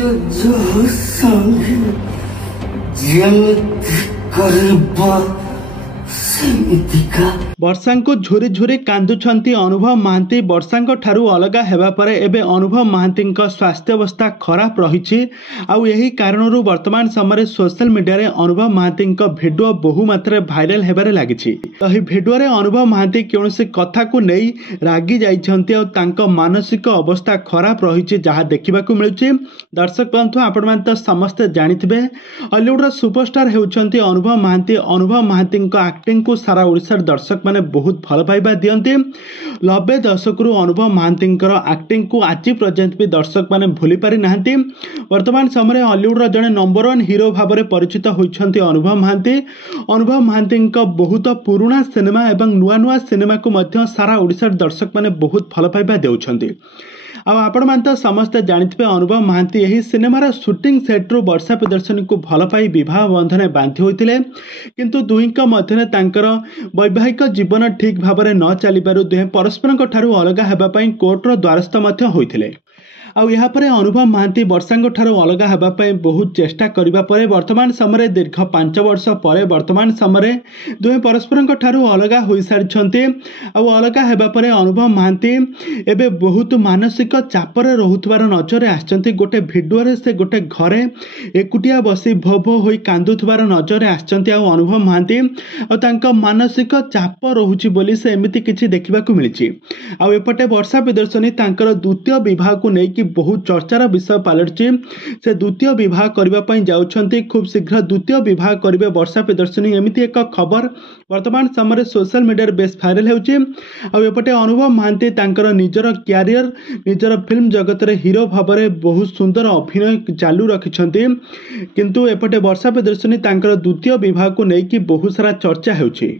जो संग जेमिति करबा सेमितिका वर्षा को झुरी झुरी कांदुछंती अनुभव महांती। वर्षा ठारू अलगा हेबा परे एबे अनुभव महांती स्वास्थ्य अवस्था खराब रही। आउ यही कारणरू वर्तमान समय सोशल मीडिया रे अनुभव महांती भिडियो बहु मात्रा भाइराल हेबारे लागिछि। एही भिडियो रे अनुभव महांती कौनसी कथा को नहीं रागी जाइछंती और तांको मानसिक अवस्था खराब रही जहाँ देखा मिलुछि। दर्शक बंधु आपण माने तो समस्ते जानिथिबे हॉलीवुड रो सुपरस्टार हेउछंती अनुभव महांती। अनुभव महांती एक्टिंग को सारा ओडिशार दर्शक माने बहुत भल पाइबा दियंती। 90 दशकरू अनुभव महांती एक्टिंग को आज पर्यंत भी दर्शक माने भूली पारि नाहंती। वर्तमान समय हॉलीवुड जड़े नंबर 1 हीरो भाव में परिचित होइछंती अनुभव महांती। अनुभव महांती बहुत पुराना सिनेमा एवं नुआ नुआ सिनेमा को मध्य सारा ओडिशार दर्शक माने बहुत भल पाइबा देउछंती। आपण मान तो समस्ते जानिथिबे अनुभव महांती यही सिनेमार शूटिंग सेट्रु वर्षा प्रदर्शनी को भल पाई विवाह बंधन बांधि होइतिले, किंतु दुहींक मध्यरे तांकर वैवाहिक जीवन ठीक भाव में न चलिबारु दुहे परस्पर ठारू अलगा हेबा पई कोर्टर द्वारस्थ मध्य होइतिले। आउ यहाँ पर अनुभव महांती वर्षा ठारू अलगा हेबापी बहुत चेष्टा करबा परे वर्तमान समय दीर्घ 5 वर्ष पर वर्तमान समय दुहे परस्पर ठारू अलगा हो सारी। अलगा हेबा परे अनुभव महांती एबे बहुत मानसिक चापर रोथबार नजर आछंती। गोटे भिडियो से गोटे घरे एकुटिया बसी भो भो होई कांदुथबार नजर आछंती। अनुभव महांती और मानसिक चाप रोहुची बोली से एमिति किछि देखिबाकू मिलिछि। एपटे वर्षा प्रदर्शनी तांकर द्वितीय विवाह को नहीं बहुत चर्चार विषय पलटि। से द्वितीय विवाह करने जाउछंती। खूब शीघ्र द्वितीय विवाह करेंगे वर्षा प्रदर्शनी एमिति एक खबर वर्तमान समय सोशल मीडिया बेस भाइराल होउछि। एपटे अनुभव महांती तांकर निजर क्यारियर निजर फिल्म जगत रे हीरो भाव में बहुत सुंदर अभिनय चालू रखिछंती, किंतु एपटे वर्षा प्रदर्शनी तांकर द्वितीय विवाह को लेकिन बहुत सारा चर्चा होउछि।